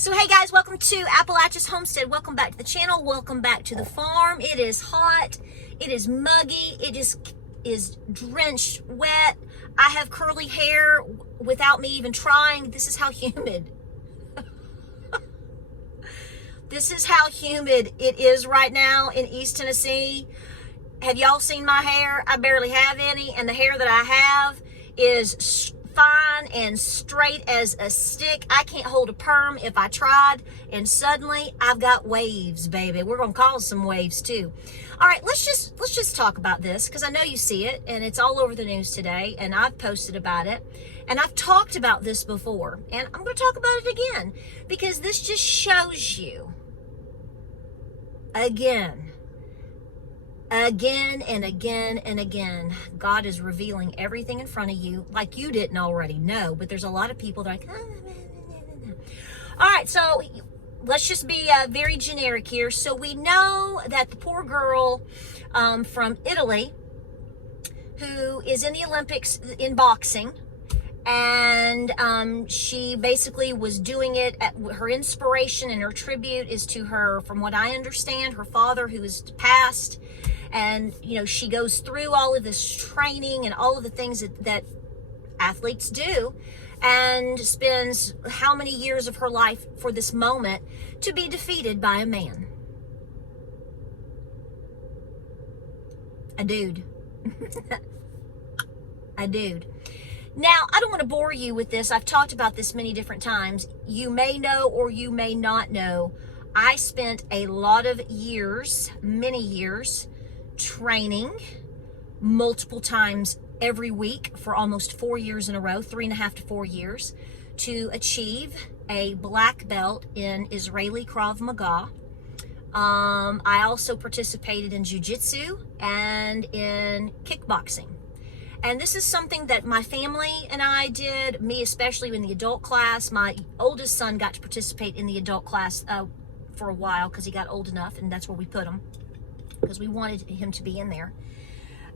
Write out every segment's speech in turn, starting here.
So hey guys, welcome to Appalachia's Homestead. Welcome back to the channel. Welcome back to the farm. It is hot. It is muggy. It just is drenched wet. I have curly hair without me even trying. This is how humid. This is how humid it is right now in East Tennessee. Have y'all seen my hair? I barely have any, and the hair that I have is fine and straight as a stick. I can't hold a perm if I tried, and suddenly I've got waves, baby. We're gonna cause some waves too. All right, let's just talk about this, because I know you see it and it's all over the news today, and I've posted about it, and I've talked about this before, and I'm going to talk about it again, because this just shows you again and again and again, God is revealing everything in front of you like you didn't already know. But there's a lot of people that are like, all right, so let's just be very generic here. So we know that the poor girl from Italy who is in the Olympics in boxing, and she basically was doing it at her inspiration, and her tribute is to her, from what I understand, her father who is passed. And, you know, she goes through all of this training and all of the things that athletes do, and spends how many years of her life for this moment to be defeated by a man. A dude. A dude. Now, I don't want to bore you with this. I've talked about this many different times. You may know or you may not know, I spent a lot of years, many years, training multiple times every week for almost 4 years in a row, 3.5 to 4 years, to achieve a black belt in Israeli Krav Maga. I also participated in jiu-jitsu and in kickboxing. And this is something that my family and I did, me especially in the adult class. My oldest son got to participate in the adult class for a while because he got old enough, and that's where we put him, because we wanted him to be in there.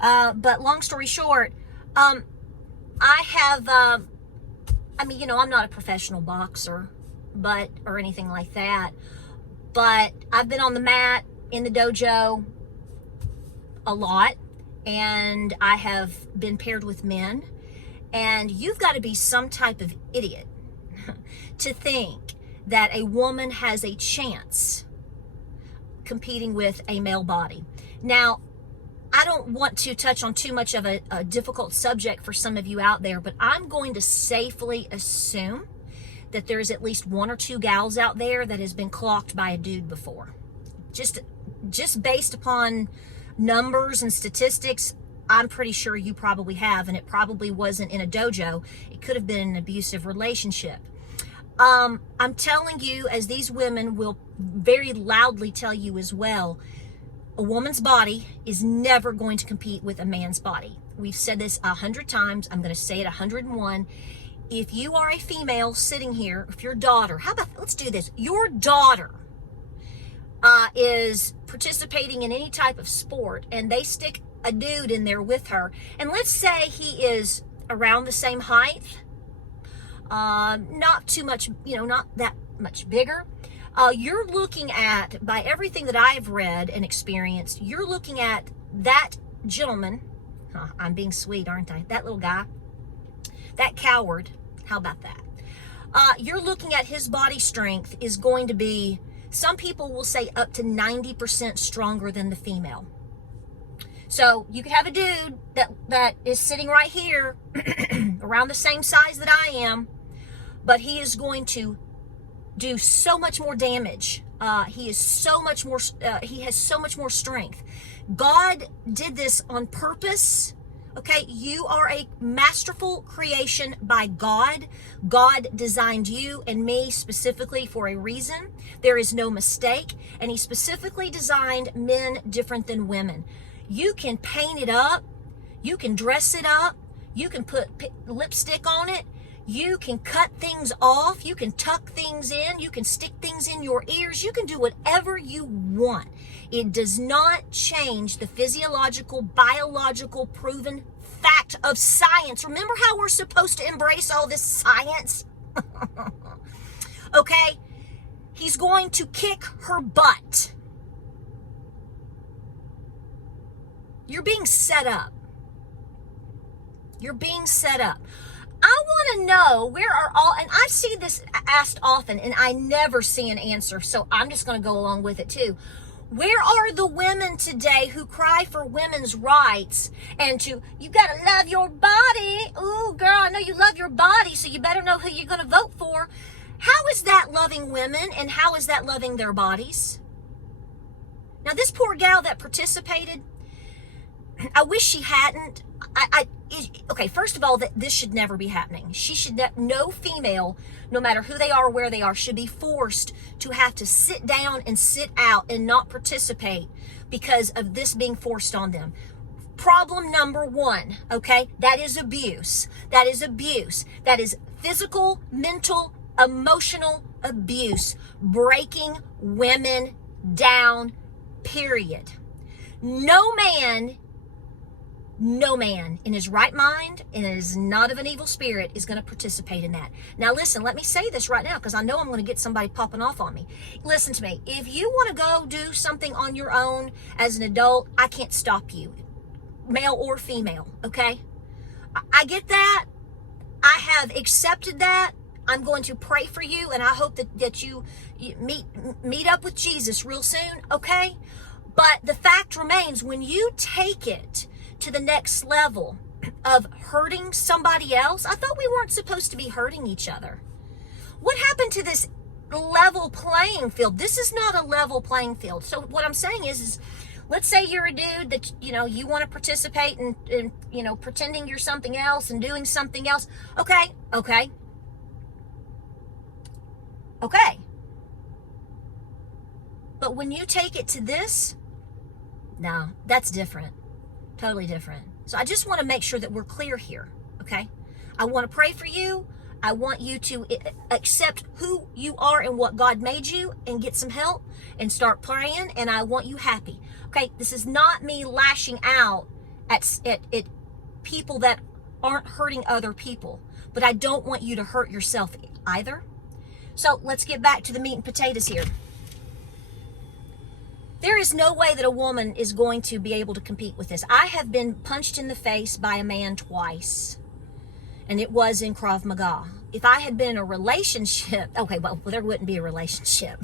But long story short, I have, I mean, you know, I'm not a professional boxer, or anything like that, but I've been on the mat in the dojo a lot, and I have been paired with men, and you've got to be some type of idiot to think that a woman has a chance competing with a male body. Now, I don't want to touch on too much of a difficult subject for some of you out there, but I'm going to safely assume that there's at least 1 or 2 gals out there that has been clocked by a dude before. Just based upon numbers and statistics, I'm pretty sure you probably have, and it probably wasn't in a dojo. It could have been an abusive relationship. I'm telling you, as these women will very loudly tell you as well, a woman's body is never going to compete with a man's body. We've said this 100 times. I'm going to say it 101. If you are a female sitting here, if your daughter, let's do this. Your daughter is participating in any type of sport, and they stick a dude in there with her, and let's say he is around the same height, not too much, you know, not that much bigger. You're looking at, by everything that I've read and experienced, you're looking at that gentleman, I'm being sweet, aren't I? That little guy, that coward, how about that? You're looking at his body strength is going to be, some people will say up to 90% stronger than the female. So you could have a dude that is sitting right here, around the same size that I am, but he is going to do so much more damage. He has so much more strength. God did this on purpose. Okay, you are a masterful creation by God. God designed you and me specifically for a reason. There is no mistake, and he specifically designed men different than women. You can paint it up, you can dress it up, you can put lipstick on it, you can cut things off, you can tuck things in, you can stick things in your ears, you can do whatever you want. It does not change the physiological, biological, proven fact of science. Remember how we're supposed to embrace all this science? Okay? He's going to kick her butt. You're being set up. You're being set up. I want to know where are all, and I see this asked often, and I never see an answer, so I'm just going to go along with it too. Where are the women today who cry for women's rights and you got to love your body? Ooh, girl, I know you love your body, so you better know who you're going to vote for. How is that loving women, and how is that loving their bodies? Now, this poor gal that participated, I wish she hadn't. Okay, first of all, that this should never be happening. No female, no matter who they are or where they are, should be forced to have to sit down and sit out and not participate because of this being forced on them. Problem number one, okay, that is abuse. That is abuse. That is physical, mental, emotional abuse, breaking women down, period. No man in his right mind and is not of an evil spirit is going to participate in that. Now listen, let me say this right now because I know I'm going to get somebody popping off on me. Listen to me. If you want to go do something on your own as an adult, I can't stop you, male or female, okay? I get that. I have accepted that. I'm going to pray for you, and I hope that you meet up with Jesus real soon, okay? But the fact remains, when you take it to the next level of hurting somebody else, I thought we weren't supposed to be hurting each other. What happened to this level playing field? This is not a level playing field. So what I'm saying is let's say you're a dude that, you want to participate in pretending you're something else and doing something else. Okay. But when you take it to this, no, that's different. Totally different. So I just want to make sure that we're clear here, okay? I want to pray for you. I want you to accept who you are and what God made you and get some help and start praying, and I want you happy, okay? This is not me lashing out at people that aren't hurting other people, but I don't want you to hurt yourself either. So let's get back to the meat and potatoes here. There is no way that a woman is going to be able to compete with this. I have been punched in the face by a man twice, and it was in Krav Maga. If I had been in a relationship, okay, well, there wouldn't be a relationship.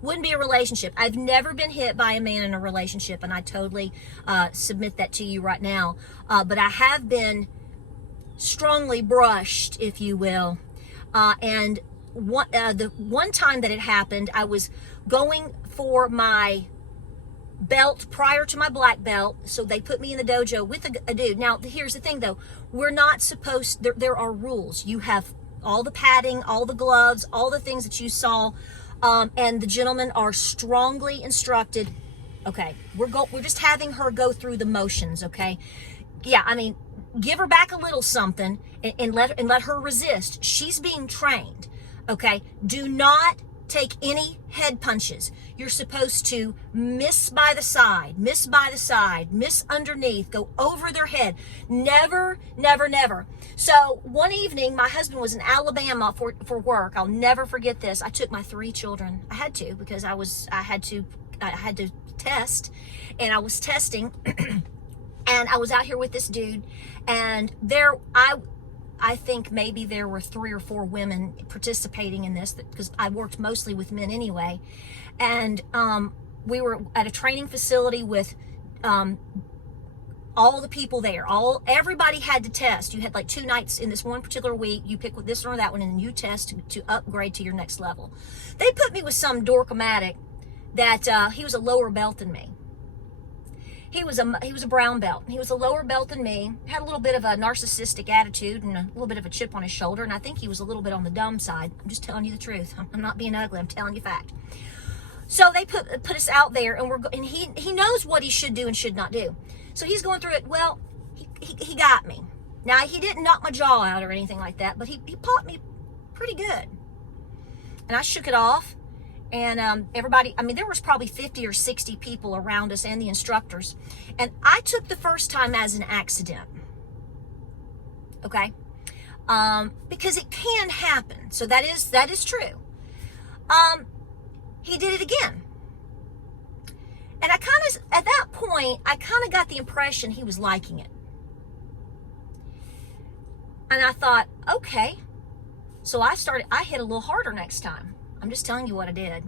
Wouldn't be a relationship. I've never been hit by a man in a relationship, and I totally submit that to you right now. But I have been strongly brushed, if you will. And the one time that it happened, I was going for my belt prior to my black belt, so they put me in the dojo with a dude. Now here's the thing though, we're not supposed, there are rules. You have all the padding, all the gloves, all the things that you saw, and the gentlemen are strongly instructed. Okay, we're just having her go through the motions, okay? Yeah, I mean, give her back a little something and let her resist. She's being trained, okay? Do not take any head punches. You're supposed to miss by the side, miss underneath, go over their head. Never. So one evening, my husband was in Alabama for work. I'll never forget this. I took my 3 children. I had to, because I had to test, and I was testing, and I was out here with this dude, and I think maybe there were 3 or 4 women participating in this, because I worked mostly with men anyway. And we were at a training facility with all the people there. Everybody had to test. You had like 2 nights in this one particular week. You pick with this one or that one, and then you test to upgrade to your next level. They put me with some dorkomatic that he was a lower belt than me. He was a brown belt. He was a lower belt than me. Had a little bit of a narcissistic attitude and a little bit of a chip on his shoulder. And I think he was a little bit on the dumb side. I'm just telling you the truth. I'm not being ugly. I'm telling you fact. So they put us out there, and he knows what he should do and should not do. So he's going through it. Well, he got me. Now, he didn't knock my jaw out or anything like that, but he popped me pretty good. And I shook it off. And everybody, I mean, there was probably 50 or 60 people around us and the instructors. And I took the first time as an accident. Okay? Because it can happen. So that is true. He did it again. And I kind of, at that point, I kind of got the impression he was liking it. And I thought, okay. So I hit a little harder next time. I'm just telling you what I did.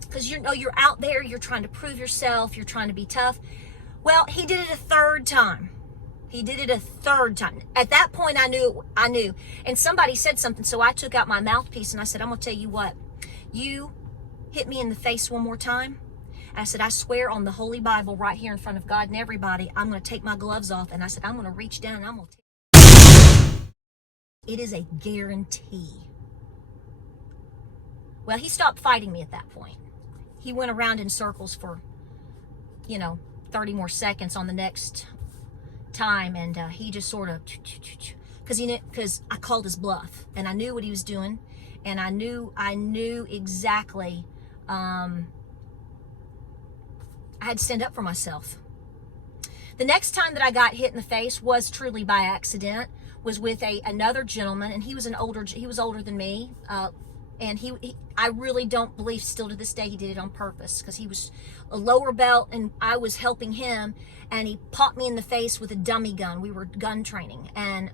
Because you're out there, you're trying to prove yourself, you're trying to be tough. Well, he did it a third time. He did it a third time. At that point, I knew. And somebody said something, so I took out my mouthpiece and I said, I'm going to tell you what. You hit me in the face one more time. I said, I swear on the Holy Bible right here in front of God and everybody, I'm going to take my gloves off. And I said, I'm going to reach down and I'm going to take. It is a guarantee. Well, he stopped fighting me at that point. He went around in circles for, 30 more seconds on the next time. And he just sort of, because I called his bluff and I knew what he was doing. And I knew exactly, I had to stand up for myself. The next time that I got hit in the face was truly by accident, was with another gentleman, and he was older than me, and I really don't believe still to this day he did it on purpose, because he was a lower belt and I was helping him, and he popped me in the face with a dummy gun. We were gun training, and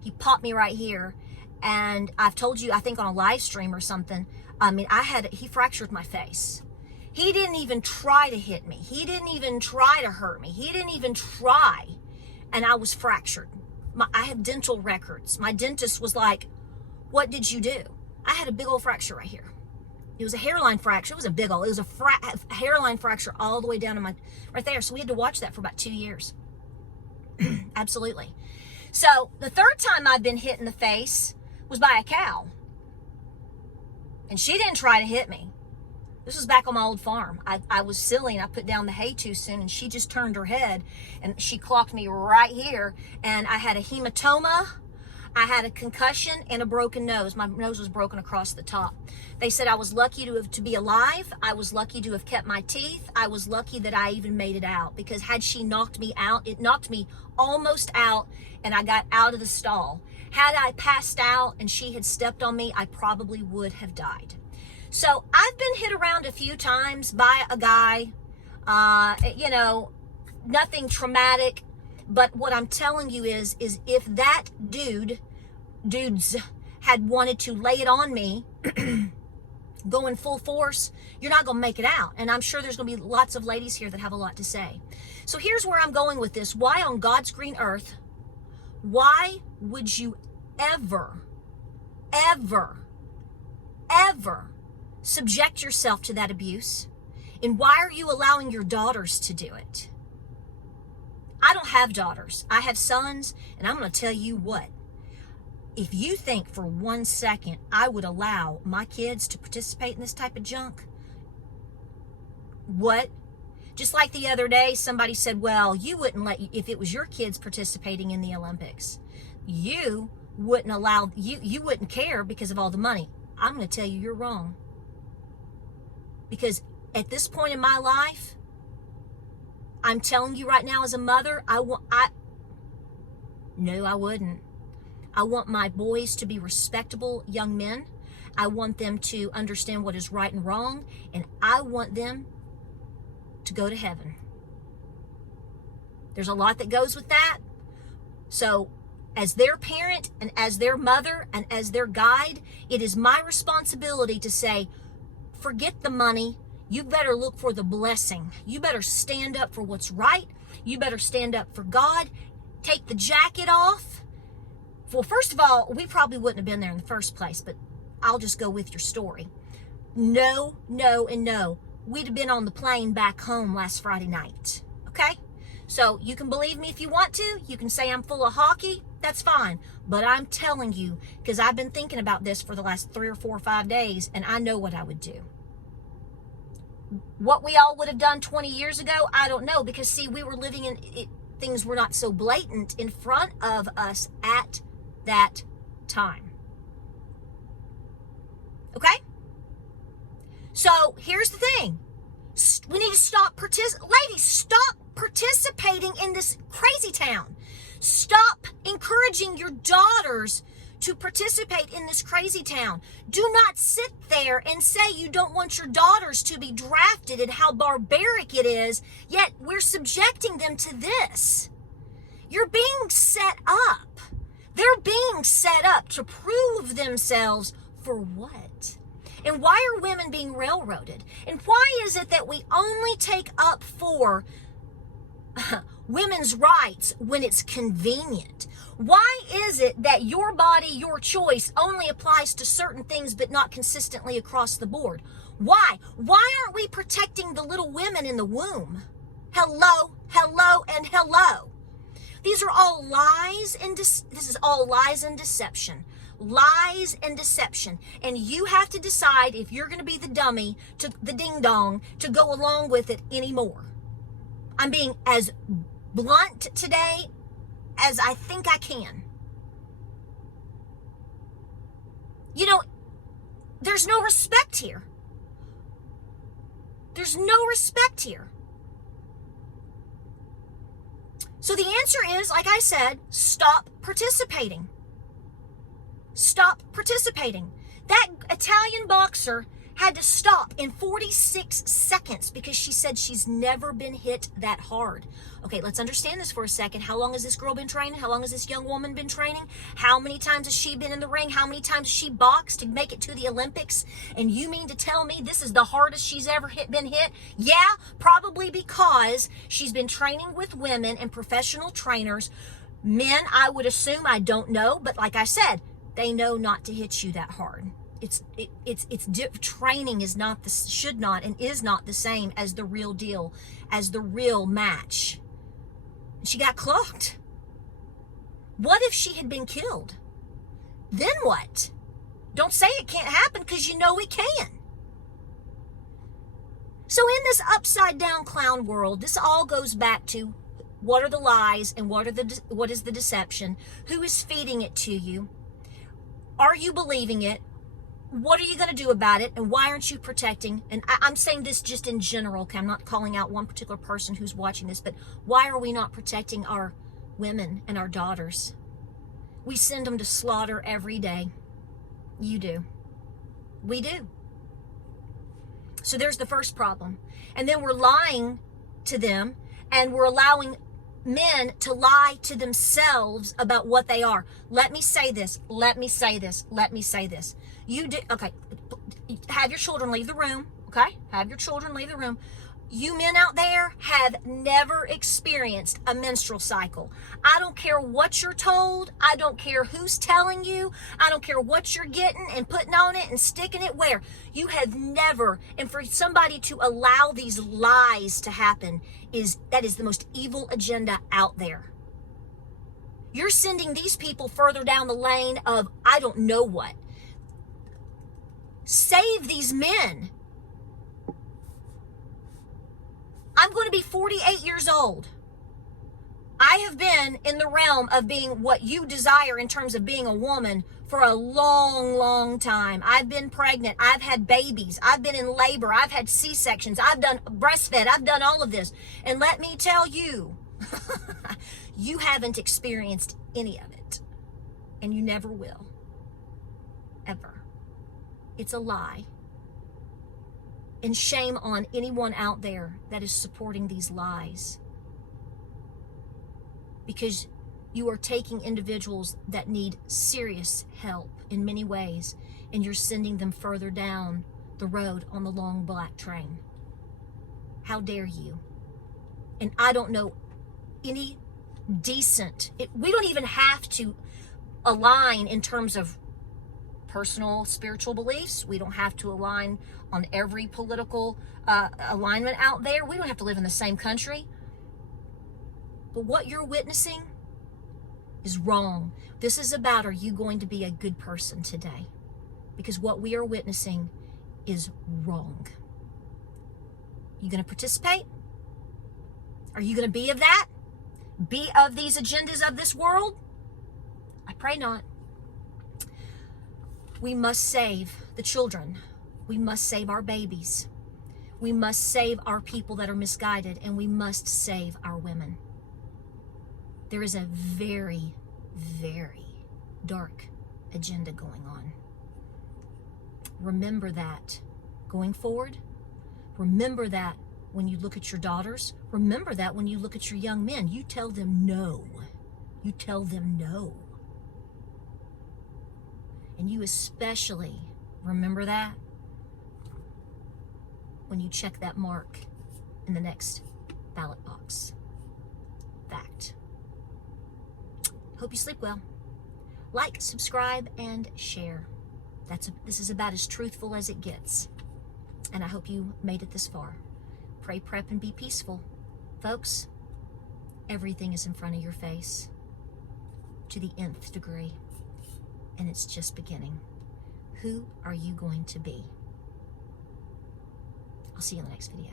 he popped me right here. And I've told you, I think on a live stream or something, he fractured my face. He didn't even try to hit me. He didn't even try to hurt me. He didn't even try. And I was fractured. I have dental records. My dentist was like, what did you do? I had a big old fracture right here. It was a hairline fracture. It was a big old, it was a hairline fracture all the way down to right there. So we had to watch that for about 2 years. Absolutely. So the third time I've been hit in the face was by a cow. And she didn't try to hit me. This was back on my old farm. I was silly and I put down the hay too soon, and she just turned her head and she clocked me right here. And I had a hematoma, I had a concussion, and a broken nose. My nose was broken across the top. They said I was lucky to be alive. I was lucky to have kept my teeth. I was lucky that I even made it out, because had she knocked me out, it knocked me almost out, and I got out of the stall. Had I passed out and she had stepped on me, I probably would have died. So I've been hit around a few times by a guy, nothing traumatic. But what I'm telling you is if that dudes had wanted to lay it on me, going full force, you're not going to make it out. And I'm sure there's going to be lots of ladies here that have a lot to say. So here's where I'm going with this. Why on God's green earth, why would you ever subject yourself to that abuse? And why are you allowing your daughters to do it? I don't have daughters. I have sons, and I'm going to tell you what. If you think for 1 second I would allow my kids to participate in this type of junk, what? Just like the other day, somebody said, well, you wouldn't if it was your kids participating in the Olympics, you wouldn't allow, you wouldn't care because of all the money. I'm going to tell you, you're wrong. Because at this point in my life, I'm telling you right now as a mother, no, I wouldn't. I want my boys to be respectable young men. I want them to understand what is right and wrong. And I want them to go to heaven. There's a lot that goes with that. So as their parent and as their mother and as their guide, it is my responsibility to say, forget the money. You better look for the blessing. You better stand up for what's right. You better stand up for God. Take the jacket off. Well, first of all, we probably wouldn't have been there in the first place, but I'll just go with your story. No, and no. We'd have been on the plane back home last Friday night. Okay? So you can believe me if you want to. You can say I'm full of hockey. That's fine. But I'm telling you, because I've been thinking about this for the last 3 or 4 or 5 days, and I know what I would do. What we all would have done 20 years ago, I don't know. Because, see, we were living in it. Things were not so blatant in front of us at that time. Okay? So here's the thing. We need to stop ladies, stop participating in this crazy town. Stop encouraging your daughters to participate in this crazy town. Do not sit there and say you don't want your daughters to be drafted and how barbaric it is, yet we're subjecting them to this. You're being set up. They're being set up to prove themselves for what? And why are women being railroaded? And why is it that we only take up for women's rights when it's convenient? Why is it that your body, your choice only applies to certain things but not consistently across the board? Why? Why aren't we protecting the little women in the womb? Hello, hello, and hello. These are all lies and this is all lies and deception. Lies and deception. And you have to decide if you're going to be the dummy, to the ding dong, to go along with it anymore. I'm being as blunt today as I think I can. You know, there's no respect here. There's no respect here. So the answer is, like I said, stop participating. Stop participating. That Italian boxer had to stop in 46 seconds because she said she's never been hit that hard. Okay, let's understand this for a second. How long has this girl been training? How long has this young woman been training? How many times has she been in the ring? How many times has she boxed to make it to the Olympics? And you mean to tell me this is the hardest she's ever been hit? Yeah, probably because she's been training with women and professional trainers. Men, I would assume, I don't know, but like I said, they know not to hit you that hard. Training is not should not and is not the same as the real deal, as the real match. She got clocked. What if she had been killed? Then what? Don't say it can't happen because you know it can. So in this upside down clown world, this all goes back to what are the lies and what is the deception? Who is feeding it to you? Are you believing it? What are you going to do about it? And why aren't you protecting? And I'm saying this just in general, okay? I'm not calling out one particular person who's watching this, but why are we not protecting our women and our daughters? We send them to slaughter every day. You do. We do. So there's the first problem. And then we're lying to them and we're allowing men to lie to themselves about what they are. Let me say this. Let me say this. Let me say this. You do, okay, have your children leave the room, okay? Have your children leave the room. You men out there have never experienced a menstrual cycle. I don't care what you're told. I don't care who's telling you. I don't care what you're getting and putting on it and sticking it where. You have never, and for somebody to allow these lies to happen, that is the most evil agenda out there. You're sending these people further down the lane of I don't know what. Save these men. I'm going to be 48 years old. I have been in the realm of being what you desire in terms of being a woman for a long, long time. I've been pregnant. I've had babies. I've been in labor. I've had C-sections. I've done breastfed. I've done all of this. And let me tell you, you haven't experienced any of it. And you never will. Ever. It's a lie. And shame on anyone out there that is supporting these lies. Because you are taking individuals that need serious help in many ways, and you're sending them further down the road on the long black train. How dare you? And I don't know any decent, we don't even have to align in terms of personal spiritual beliefs. We don't have to align on every political alignment out there. We don't have to live in the same country. But what you're witnessing is wrong. This is about, are you going to be a good person today? Because what we are witnessing is wrong. You going to participate? Are you going to be of that? Be of these agendas of this world? I pray not. We must save the children. We must save our babies. We must save our people that are misguided, and we must save our women. There is a very, very dark agenda going on. Remember that going forward. Remember that when you look at your daughters. Remember that when you look at your young men. You tell them no. You tell them no. And you especially remember that when you check that mark in the next ballot box. Fact. Hope you sleep well. Like, subscribe, and share. This is about as truthful as it gets. And I hope you made it this far. Pray, prep, and be peaceful. Folks, everything is in front of your face to the nth degree. And it's just beginning. Who are you going to be? I'll see you in the next video.